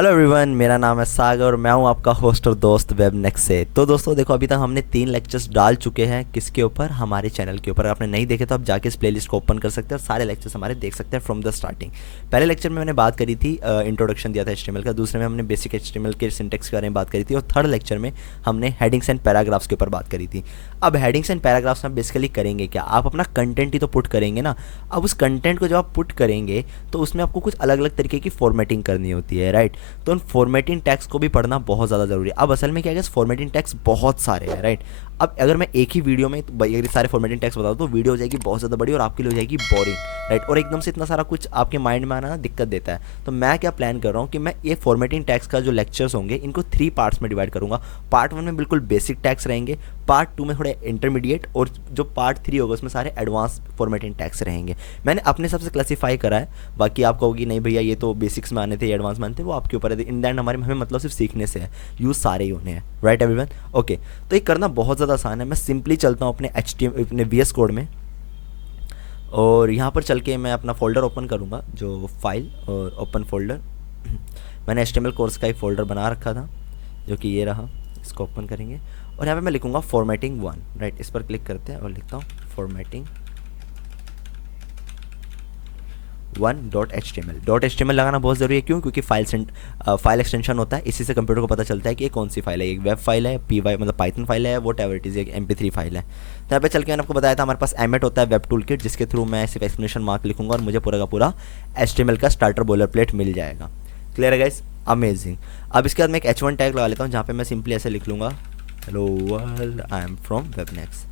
Hello everyone, मेरा नाम है सागर और मैं हूं आपका होस्ट और दोस्त वेबनेक्स से। तो दोस्तों देखो, अभी तक हमने 3 लेक्चर्स डाल चुके हैं। किसके ऊपर? हमारे चैनल के ऊपर। अगर आपने नहीं देखे तो आप जाके इस प्लेलिस्ट को ओपन कर सकते हैं और सारे लेक्चर्स हमारे देख सकते हैं फ्रॉम द स्टार्टिंग। पहले लेक्चर में मैंने बात करी थी, इंट्रोडक्शन दिया था एचटीएमएल का। दूसरे में हमने बेसिक एचटीएमएल के सिंटेक्स के बारे में बात करी थी और थर्ड लेक्चर में हमने हेडिंग्स एंड पैराग्राफ्स के ऊपर बात करी थी। अब हेडिंग्स एंड पैराग्राफ्स में बेसिकली करेंगे क्या? आप अपना कंटेंट ही तो पुट करेंगे ना। अब उस कंटेंट को जब आप पुट करेंगे तो उसमें आपको कुछ अलग अलग तरीके की फॉर्मेटिंग करनी होती है, राइट। तो उन फॉर्मेटिंग टैग्स को भी पढ़ना बहुत ज़्यादा ज़रूरी है। अब असल में क्या है, फॉर्मेटिंग टैग्स बहुत सारे हैं, राइट। अब अगर मैं एक ही वीडियो में अगर सारे फॉर्मेटिंग टैग्स बता दूँ तो वीडियो हो जाएगी बहुत ज़्यादा बड़ी और आपके लिए हो जाएगी बोरिंग, राइट। और एकदम से इतना सारा कुछ आपके माइंड में आना ना दिक्कत देता है। तो मैं क्या प्लान कर रहा हूँ कि मैं ये फॉर्मेटिंग टैग्स का जो लेक्चर्स होंगे इनको 3 पार्ट्स में डिवाइड करूँगा। पार्ट 1 में बिल्कुल बेसिक टैग्स रहेंगे, पार्ट 2 में थोड़े इंटरमीडिएट, और जो पार्ट 3 होगा उसमें सारे एडवांस फॉर्मेटिंग टैग्स रहेंगे। मैंने अपने हिसाब से क्लासीफाई करा है। बाकी आप कहोगे नहीं भैया ये तो बेसिक्स में आने थे, एडवांस में आने थे, वो आपके ऊपर है। इन दैट हमें मतलब सिर्फ सीखने से है, यूज़ सारे ही होने हैं, राइट एवरीवन। ओके, तो ये करना बहुत ज़्यादा आसान है। मैं सिंपली चलता हूँ अपने अपने VS कोड में, और यहाँ पर चल के मैं अपना फोल्डर ओपन करूँगा, जो फाइल और ओपन फोल्डर। मैंने HTML कोर्स का एक फ़ोल्डर बना रखा था जो कि ये रहा। इसको ओपन करेंगे और यहाँ पे मैं लिखूँगा फॉर्मेटिंग 1, राइट। इस पर क्लिक करते हैं और लिखता हूँ फॉर्मेटिंग 1.html लगाना बहुत ज़रूरी है। क्यों? क्योंकि फाइल एक्सटेंशन होता है, इसी से कंप्यूटर को पता चलता है कि ये कौन सी फाइल है। एक वेब फाइल है, पी मतलब पाइथन फाइल है, वॉट एवर इट इज़, एक MP3 फाइल है। तो यहाँ पे चल के मैंने आपको बताया था हमारे पास एमेट होता है, वेब टूल किट, जिसके थ्रू मैं सिर्फ एक्सप्लेनेशन मार्क लिखूंगा और मुझे पूरा का पूरा HTML का स्टार्टर बोलर प्लेट मिल जाएगा। क्लियर है गाइस? अमेजिंग। अब इसके बाद मैं एक H1 टैग लगा लेता हूँ, जहाँ पे मैं सिंपली ऐसे लिख लूँगा, hello world, I am from Webnex.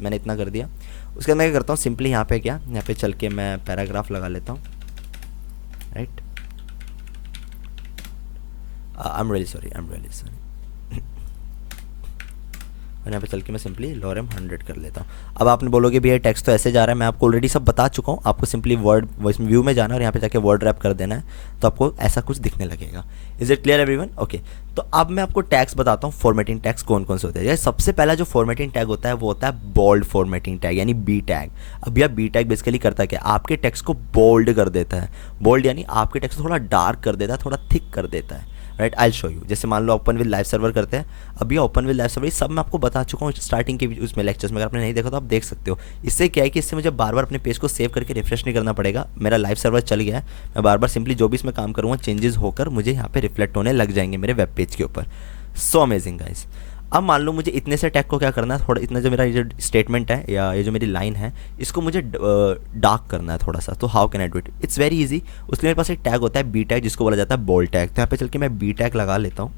मैंने इतना कर दिया। उसके बाद मैं क्या करता हूँ, सिंपली यहाँ पे चल के मैं पैराग्राफ लगा लेता हूँ, right. I am really sorry और यहाँ पे चल के मैं सिंपली लॉरेम 100 कर लेता हूँ। अब आपने बोलोगे भैया टेक्स्ट तो ऐसे जा रहा है, मैं आपको ऑलरेडी सब बता चुका हूँ। आपको सिंपली वर्ड व्यू में जाना और यहाँ पे जाके वर्ड रैप कर देना है, तो आपको ऐसा कुछ दिखने लगेगा। Is it clear everyone? Okay, तो अब मैं आपको टैग्स बताता हूँ, फॉर्मेटिंग टैग्स कौन कौन से होते हैं। सबसे पहला जो फॉर्मेटिंग टैग होता है वो होता है बोल्ड फॉर्मेटिंग टैग, यानी बी टैग। अब यह बी टैग बेसिकली करता है क्या? आपके टेक्स्ट को बोल्ड कर देता है। बोल्ड यानी आपके टेक्स्ट को थोड़ा डार्क कर देता है, थोड़ा थिक कर देता है, राइट। I show you. जैसे मान लो ओपन विद लाइव सर्वर करते हैं। अब ये ओपन विद लाइव सर्वर सब मैं आपको बता चुका हूँ स्टार्टिंग के उसमें लेक्चर्स में। अगर आपने नहीं देखा तो आप देख सकते हो। इससे क्या है कि इससे मुझे बार बार अपने पेज को सेव करके रिफ्रेश नहीं करना पड़ेगा। मेरा लाइव सर्वर चल गया है, मैं बार बार सिंपली जो भी इसमें काम करूँगा चेंजेस होकर मुझे यहाँ पे रिफ्लेक्ट होने लग जाएंगे मेरे वेब पेज के ऊपर। So amazing guys. अब मान लो मुझे इतने से टैग को क्या करना है, थोड़ा इतना जो मेरा ये जो स्टेटमेंट है या ये जो मेरी लाइन है, इसको मुझे डार्क करना है थोड़ा सा। तो how can I do it? It's very easy. उसके मेरे पास एक टैग होता है बी टैग, जिसको बोला जाता है बोल्ड टैग। तो यहाँ पे चल के मैं बी टैग लगा लेता हूँ,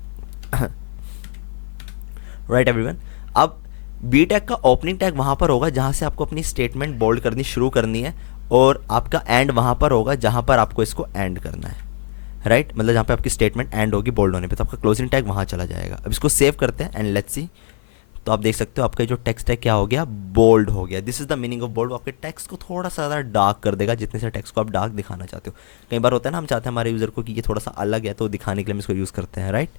राइट एवरीवन। अब बी टैग का ओपनिंग टैग वहाँ पर होगा जहाँ से आपको अपनी स्टेटमेंट बोल्ड करनी शुरू करनी है, और आपका एंड वहाँ पर होगा जहाँ पर आपको इसको एंड करना है, राइट। मतलब जहाँ पे आपकी स्टेटमेंट एंड होगी बोल्ड होने पे, तो आपका क्लोजिंग टैग वहाँ चला जाएगा। अब इसको सेव करते हैं एंड लेट्स सी। तो आप देख सकते हो आपका जो टेक्स्ट है क्या हो गया, बोल्ड हो गया। This is the meaning of bold. आपके टेक्स्ट को थोड़ा सा ज़्यादा डार्क कर देगा, जितने से टेक्स्ट को आप डार्क दिखाना चाहते हो। कई बार होता है ना, हम चाहते हैं हमारे यूज़र को कि ये थोड़ा सा अलग है, तो दिखाने के लिए हम इसको यूज़ करते हैं, राइट।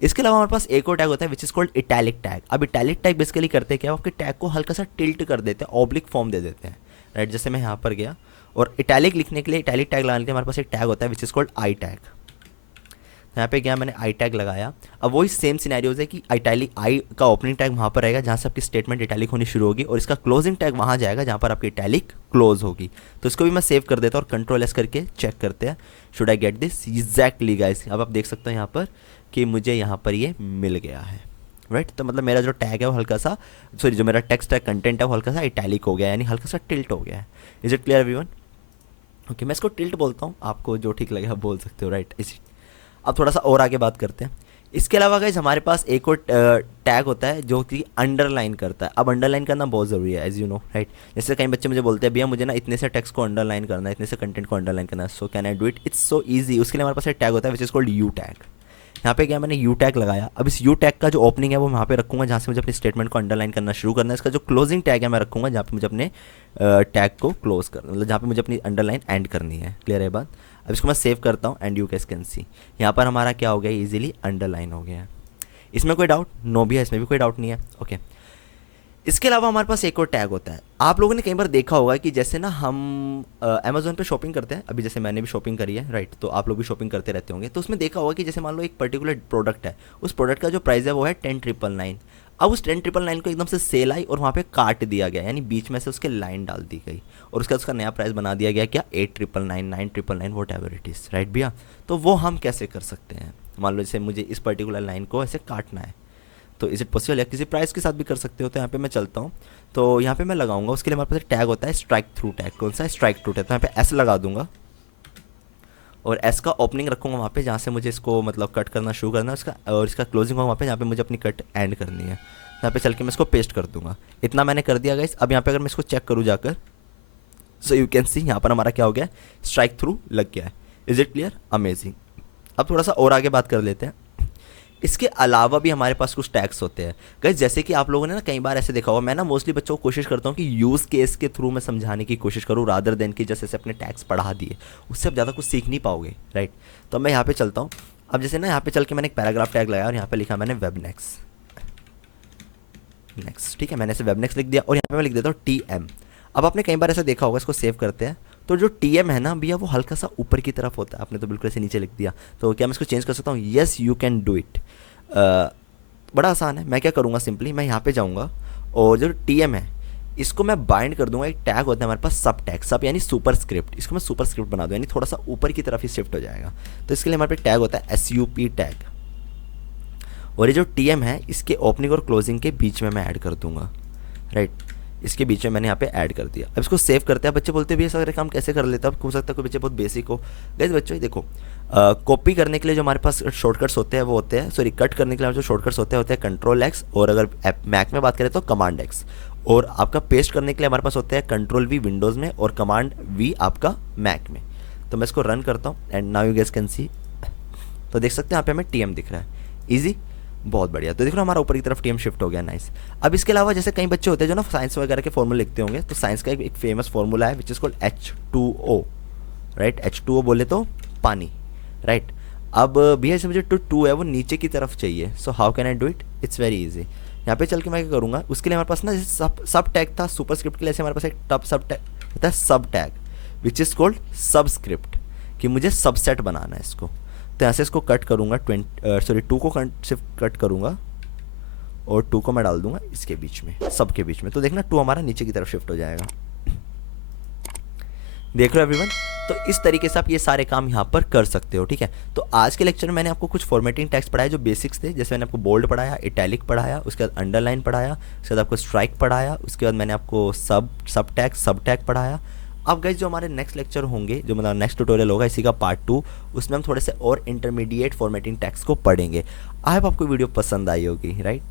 इसके अलावा हमारे पास एक और टैग होता है which is called italic tag. अब इटैलिक टैग बेसिकली करते हैं क्या, आपके टैग को हल्का सा टिल्ट कर देते हैं, ऑब्लिक फॉर्म दे देते हैं, राइट। जैसे मैं यहाँ पर गया और इटैलिक लिखने के लिए, इटैलिक टैग लगाने के लिए हमारे पास एक टैग होता है which is called I tag. यहाँ पे क्या मैंने आई टैग लगाया। अब वही सेम सिनेरियोज है कि इटैलिक आई का ओपनिंग टैग वहाँ पर रहेगा जहाँ से आपकी स्टेटमेंट इटैलिक होनी शुरू होगी, और इसका क्लोजिंग टैग वहाँ जाएगा जहाँ पर आपकी इटैलिक क्लोज होगी। तो इसको भी मैं सेव कर देता हूँ और कंट्रोल एस करके चेक करते हैं, should I get this exactly guys. अब आप देख सकते हो यहाँ पर कि मुझे यहाँ पर ये मिल गया है, राइट। तो मतलब मेरा जो टैग है वो हल्का सा, सॉरी जो मेरा टेक्स्ट है, कंटेंट है, वो हल्का सा इटैलिक हो गया है, यानी हल्का सा टिल्ट हो गया है। Is it clear everyone? Okay, मैं इसको टिल्ट बोलता हूँ, आपको जो ठीक लगे आप बोल सकते हो, राइट। इसी अब थोड़ा सा और आगे बात करते हैं। इसके अलावा गाइस हमारे पास एक और टैग होता है जो कि अंडरलाइन करता है। अब अंडरलाइन करना बहुत ज़रूरी है, एज यू नो, राइट। जैसे कई बच्चे मुझे बोलते हैं भैया मुझे ना इतने से टेक्स्ट को अंडरलाइन करना है, इतने से कंटेंट को अंडरलाइन करना है, so can I do it? It's so easy. उसके लिए हमारे पास एक टैग होता है which is called you tag. यहाँ पे क्या मैंने यू टैग लगाया। अब इस यू टैग का जो ओपनिंग है वो मैं यहाँ पे रखूँगा जहाँ से मुझे अपनी स्टेटमेंट को अंडरलाइन करना शुरू करना है। इसका जो क्लोजिंग टैग है मैं रखूँगा जहाँ पे मुझे अपने टैग को क्लोज कर, मतलब जहाँ पे मुझे अपनी अंडरलाइन एंड करनी है। क्लियर है बात? अब इसको मैं सेव करता हूँ एंड यू कैन सी यहाँ पर हमारा क्या हो गया, इजीली अंडरलाइन हो गया है। इसमें कोई डाउट? नो भी है, इसमें भी कोई डाउट नहीं है। ओके, इसके अलावा हमारे पास एक और टैग होता है। आप लोगों ने कई बार देखा होगा कि जैसे ना हम अमेज़ोन पे शॉपिंग करते हैं, अभी जैसे मैंने भी शॉपिंग करी है, राइट, तो आप लोग भी शॉपिंग करते रहते होंगे, तो उसमें देखा होगा कि जैसे मान लो एक पर्टिकुलर प्रोडक्ट है, उस प्रोडक्ट का जो प्राइस है वो है 10,999। अब उस 10,999 को एकदम से सेल आई और वहाँ पे काट दिया गया, यानी बीच में से उसके लाइन डाल दी गई और उसका उसका नया प्राइस बना दिया गया क्या, 8,999, 9,999, what ever it is, right भैया। तो वो हम कैसे कर सकते हैं? मान लो जैसे मुझे इस पर्टिकुलर लाइन को ऐसे काटना है, तो इज़ इट पॉसिबल? या किसी प्राइस के साथ भी कर सकते हो। तो यहाँ पे मैं चलता हूँ, तो यहाँ पे मैं लगाऊंगा, उसके लिए हमारे पास एक टैग होता है स्ट्राइक थ्रू टैग। कौन सा? Strike through tag. तो यहाँ पे एस लगा दूंगा और एस का ओपनिंग रखूँगा वहाँ पे जहाँ से मुझे इसको मतलब कट करना शुरू करना है उसका, और इसका क्लोजिंग होगा वहाँ पे जहाँ पे मुझे अपनी कट एंड करनी है। यहाँ पे चल के मैं इसको पेस्ट कर दूंगा। इतना मैंने कर दिया गाइस। अब यहाँ पे अगर मैं इसको चेक करूँ जाकर, सो यू कैन सी यहाँ पर हमारा क्या हो गया है, स्ट्राइक थ्रू लग गया है। Is it clear? अमेजिंग। अब थोड़ा सा और आगे बात कर लेते हैं। इसके अलावा भी हमारे पास कुछ टैग्स होते हैं गाइस, जैसे कि आप लोगों ने ना कई बार ऐसे देखा होगा, मैं ना मोस्टली बच्चों को कोशिश करता हूँ कि यूज़ केस के थ्रू मैं समझाने की कोशिश करूँ, रादर देन कि जैसे अपने टैग्स पढ़ा दिए, उससे आप ज़्यादा कुछ सीख नहीं पाओगे, राइट। तो मैं यहाँ पे चलता हूँ। अब जैसे ना यहाँ पे चल के मैंने एक पैराग्राफ टैग लगाया और यहाँ पे लिखा मैंने वेब नेक्स्ट, ठीक है, मैंने ऐसे वेब नेक्स्ट लिख दिया और यहाँ पे मैं लिख देता हूँ TM। अब आपने कई बार ऐसा देखा होगा, इसको सेव करते हैं तो जो TM है ना भैया वो हल्का सा ऊपर की तरफ होता है, आपने तो बिल्कुल ऐसे नीचे लिख दिया। तो क्या मैं इसको चेंज कर सकता हूँ? Yes you can do it. बड़ा आसान है। मैं क्या करूँगा, सिंपली मैं यहाँ पे जाऊँगा और जो TM है इसको मैं बाइंड कर दूंगा। एक टैग होता है हमारे पास सब टैग, सब यानी सुपर स्क्रिप्ट, इसको मैं सुपर स्क्रिप्ट बना दूँ, यानी थोड़ा सा ऊपर की तरफ ही शिफ्ट हो जाएगा। तो इसके लिए हमारे पास टैग होता है SUP टैग, और ये जो TM है इसके ओपनिंग और क्लोजिंग के बीच में मैं ऐड कर दूंगा, राइट। इसके बीच में मैंने यहाँ पे ऐड कर दिया। अब इसको सेव करते हैं। बच्चे बोलते भी सारे काम कैसे कर लेते हैं? अब हो सकता है कोई बच्चे बहुत बेसिक हो। गाइस बच्चों देखो, कॉपी करने के लिए जो हमारे पास शॉर्टकट्स होते हैं वो होते हैं, सॉरी कट करने के लिए जो शॉर्टकट्स होते हैं Ctrl+X, और अगर मैक में बात करें तो Command+X, और आपका पेस्ट करने के लिए हमारे पास होते हैं Ctrl+V विंडोज़ में और Command+V आपका मैक में। तो मैं इसको रन करता हूँ and now you guys can see, तो देख सकते हैं यहाँ पे हमें TM दिख रहा है। ईजी, बहुत बढ़िया। तो देख लो हमारा ऊपर की तरफ TM शिफ्ट हो गया, नाइस। अब इसके अलावा जैसे कई बच्चे होते हैं जो ना साइंस वगैरह के फॉर्मूले लिखते होंगे, तो साइंस का एक फेमस फॉर्मूला है which is called H2O, right. H2O बोले तो पानी, राइट। अब भैया जैसे मुझे टू है वो नीचे की तरफ चाहिए, so how can I do it? It's very easy. यहाँ पे चल के मैं क्या करूँगा, उसके लिए हमारे पास ना जैसे सब टैग था सुपर स्क्रिप्ट के लिए, हमारे पास एक टब सब टैग होता है सब टैग विच इज़ कॉल्ड सब स्क्रिप्ट, कि मुझे सबसेट बनाना है इसको। तो यहाँ से इसको कट करूँगा 2 को सिर्फ कट करूँगा और 2 को मैं डाल दूंगा इसके बीच में, सब के बीच में। तो देखना 2 हमारा नीचे की तरफ शिफ्ट हो जाएगा। देख लो एवरीवन। तो इस तरीके से आप ये सारे काम यहाँ पर कर सकते हो, ठीक है। तो आज के लेक्चर में मैंने आपको कुछ फॉर्मेटिंग टैग्स पढ़ाया जो बेसिक्स थे, जैसे मैंने आपको बोल्ड पढ़ाया, इटैलिक पढ़ाया, उसके बाद अंडरलाइन पढ़ाया, उसके बाद आपको स्ट्राइक पढ़ाया, उसके बाद मैंने आपको सब टैग पढ़ाया। अब गाइस जो हमारे नेक्स्ट लेक्चर होंगे, जो मतलब नेक्स्ट ट्यूटोरियल होगा इसी का पार्ट 2, उसमें हम थोड़े से और इंटरमीडिएट फॉर्मेटिंग टैग्स को पढ़ेंगे। आई होप आपको वीडियो पसंद आई होगी, राइट।